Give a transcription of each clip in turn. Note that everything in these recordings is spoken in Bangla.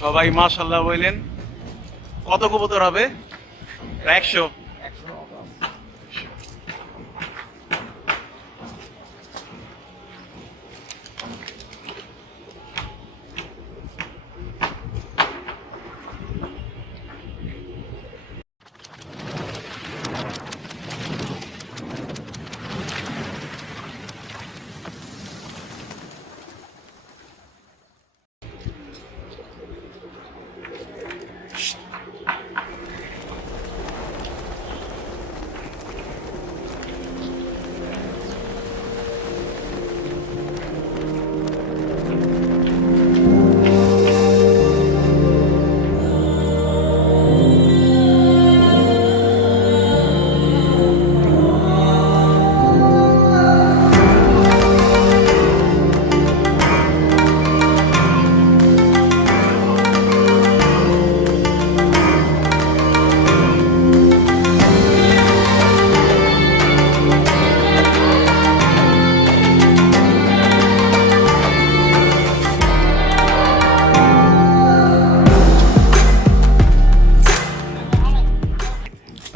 সবাই মাশাআল্লাহ বললেন। কত কবুতর হবে? 100।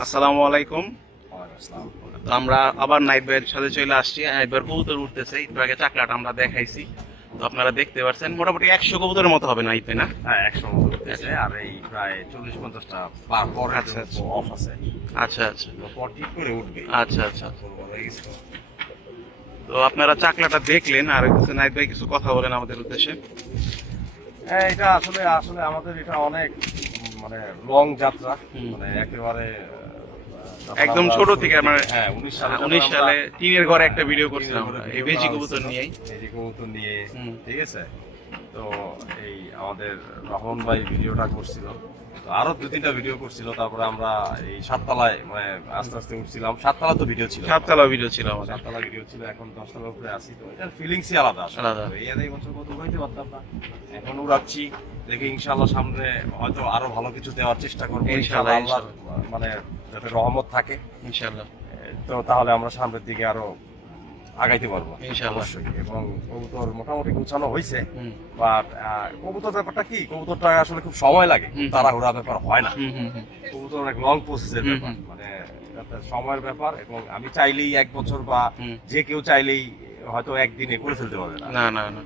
আসসালামু আলাইকুম। তো আমরা আবার নাইট ভাইয়ের সাথে চলে আসছি। নাইট ভাইয়ের কবুতর উঠতেছে, একটু আগে চাকলাটা আমরা দেখাইছি। তো আপনারা দেখতে পাচ্ছেন মোটামুটি 100 কবুতরের মতো হবে নাইট ভাই, না? হ্যাঁ, 100 মতো উঠতেছে। আর এই প্রায় 40-50টা পার পর আচ্ছা, অফ আছে। আচ্ছা আচ্ছা পর ঠিক করে উঠবে। আচ্ছা আচ্ছা। তো আপনারা চাকলাটা দেখলেন, আর হচ্ছে নাইট ভাই কিছু কথা বলেন আমাদের উদ্দেশ্যে। হ্যাঁ, এটা আসলে আসলে আমাদের এটা অনেক মানে লং যাত্রা, মানে একেবারে একদম ছোট থেকে মানে হ্যাঁ 19 সালে টিনের ঘরে একটা ভিডিও করছিলাম এই বেজি কবুতর নিয়ে। বেজি কবুতর নিয়ে, ঠিক আছে। তো এই আমাদের রহমান ভাই ভিডিওটা করছিল, তো আরো 2-3টা ভিডিও করছিল। তারপরে আমরা এই সাততলায় মানে আস্তে আস্তে উঠছিলাম। সাততলা তো ভিডিও ছিল, সাততলা ভিডিও ছিল আমাদের। সাততলা ভিডিও ছিল, এখন 10তলার উপরে আছি। তো এটার ফিলিংসই আলাদা আলাদা। এই এই বছর কত উড়াইতে পারতাম না, এখন উড়াচ্ছি। দেখি ইনশাআল্লাহ সামনে হয়তো আরো ভালো কিছু দেওয়ার চেষ্টা করবো ইনশাআল্লাহ। আল্লাহর মানে যাতে রহমত থাকে ইনশাআল্লাহ, তো তাহলে আমরা সামনের দিকে আরো আগাইতে পারবো ইনশাআল্লাহ। অবশ্যই। এবং কবুতর মোটামুটি গুছানো হয়েছে, বাট কবুতর ব্যাপারটা কি, কবুতরটা আসলে খুব সময় লাগে, তাড়াহুড়া ব্যাপার হয় না। কবুতর অনেক লং প্রসেসের ব্যাপার, মানে একটা সময়ের ব্যাপার। এবং আমি চাইলেই 1 বছর বা যে কেউ চাইলেই হয়তো একদিনে করে ফেলতে পারবে না। না না না,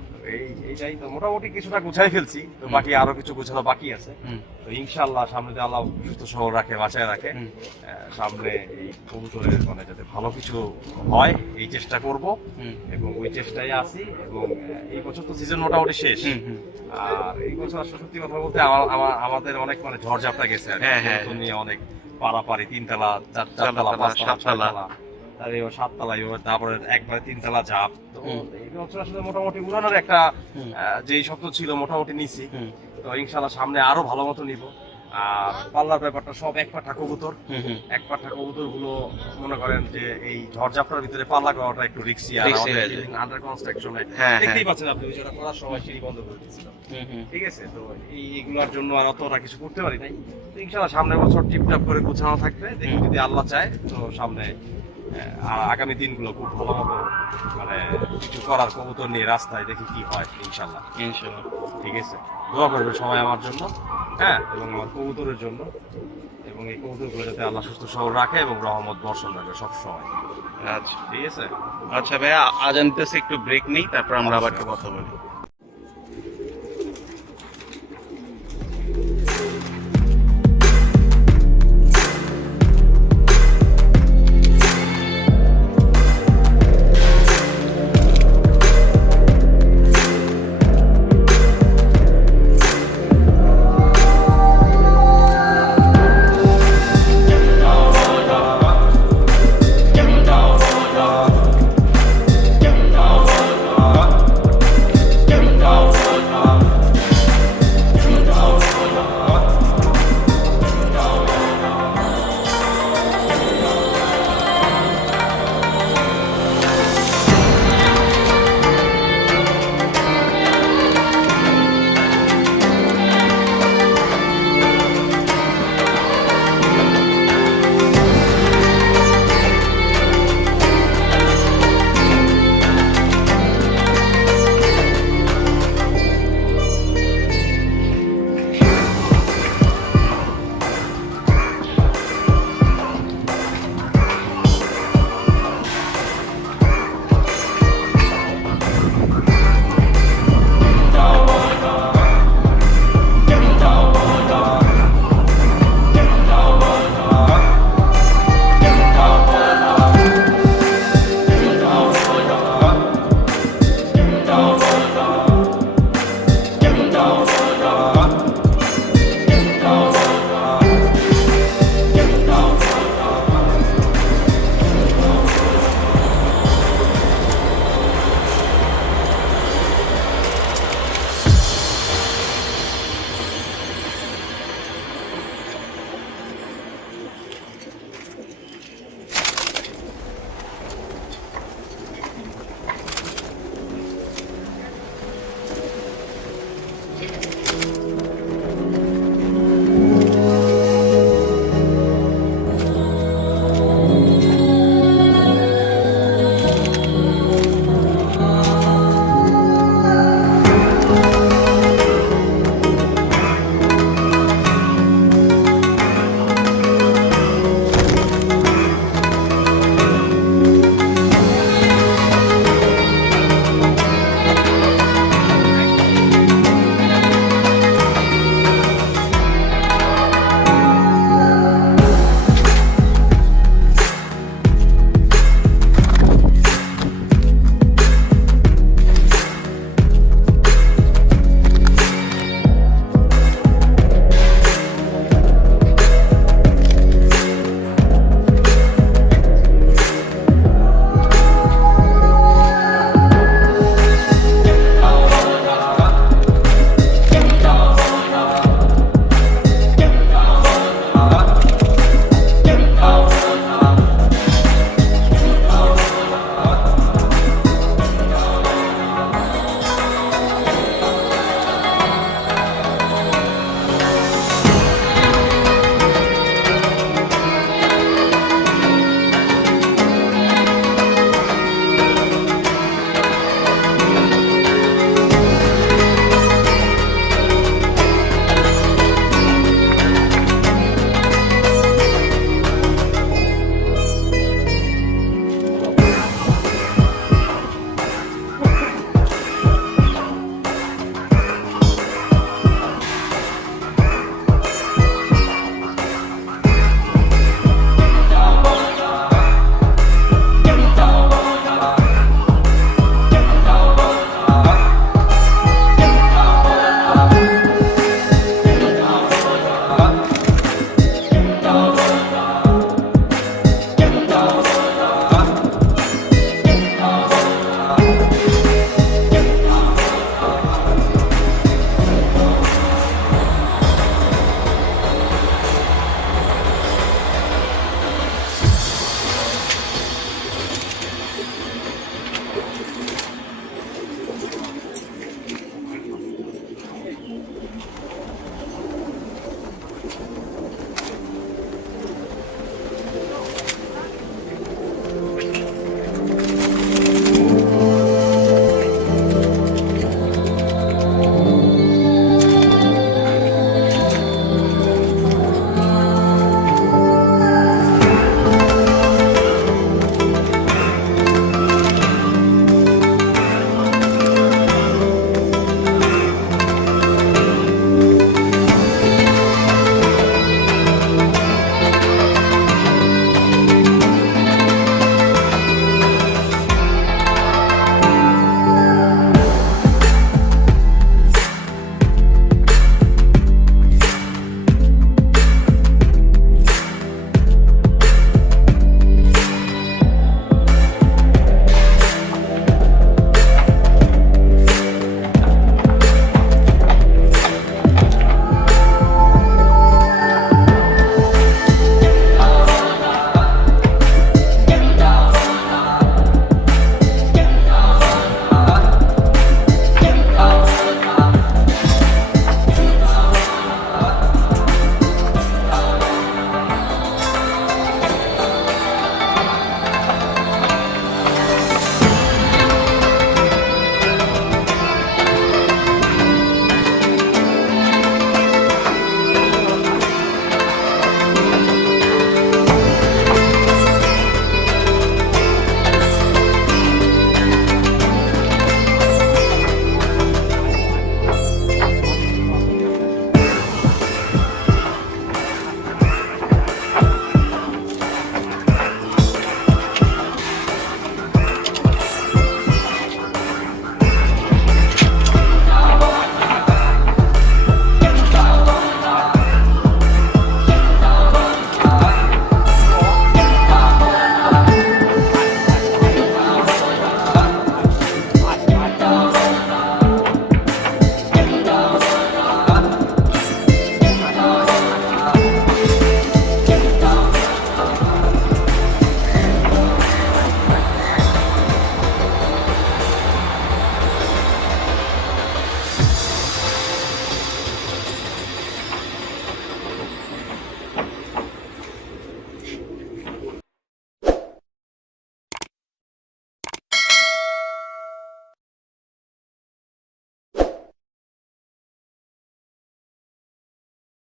এইটাই তো মোটামুটি কিছুটা গুছাই ফেলছি, তো বাকি আরো কিছু গুছানো বাকি আছে। তো ইনশাআল্লাহ সামনে দিয়ে আল্লাহ সুস্থ সবল রাখে, বাঁচায় রাখে, সামনে এই কবুতরের মানে যাতে ভালো কিছু হয় এই চেষ্টা করব, এবং ওই চেষ্টায় আছি। এবং এই বছর তো সিজন মোটামুটি শেষ, আর এই বছর আসলে সত্যি কথা বলতে আমাদের অনেক মানে ঝড়ঝাপটা গেছে আর কি। নিয়ে অনেক পারাপারি, 3তলা 4তলা 5তলা 6তলা, আর এবার 7তলা, এবার তারপরে একবারে 3তলা ঝাপ। তো এই বছর আসলে মোটামুটি উড়ানোর একটা যেই স্বপ্ন ছিল মোটামুটি নিছি। তো ইনশাআল্লাহ সামনে আরো ভালো মতো নিব। আর পাল্লার ব্যাপারটা সব এক পাঠা কবুতর, এক পাঠা কবুতর গুলো মনে করেন যে এই ঝড়ঝাপটার ভিতরে পাল্লা করাটা একটু রিস্কি। আর আন্ডার কনস্ট্রাকশনে দেখতেই পাচ্ছেন আপনি, ওই যেটা করার সময় সিঁড়ি বন্ধ করে দিয়েছিল, ঠিক আছে। তো এইগুলোর জন্য আর অতটা কিছু করতে পারি নাই। তো ইনশাআল্লাহ সামনের বছর টিপটাপ করে গোছানো থাকবে, দেখি যদি আল্লাহ চায় তো সামনে আগামী দিনগুলো খুব ভালো মতো মানে কিছু করার, কবুতর নিয়ে রাস্তায় দেখি কি হয় ইনশাআল্লাহ। ইনশাআল্লাহ, ঠিক আছে। দোয়া করবে সবাই আমার জন্য, হ্যাঁ, এবং আমার কবুতরের জন্য, এবং এই কবুতরগুলো যাতে আল্লাহ সুস্থ সবল রাখে এবং রহমত বর্ষণ রাখে সব সময়। আচ্ছা ঠিক আছে। আচ্ছা ভাইয়া, আজান দিতেছে, একটু ব্রেক নেই, তারপর আমরা আবার একটু কথা বলি।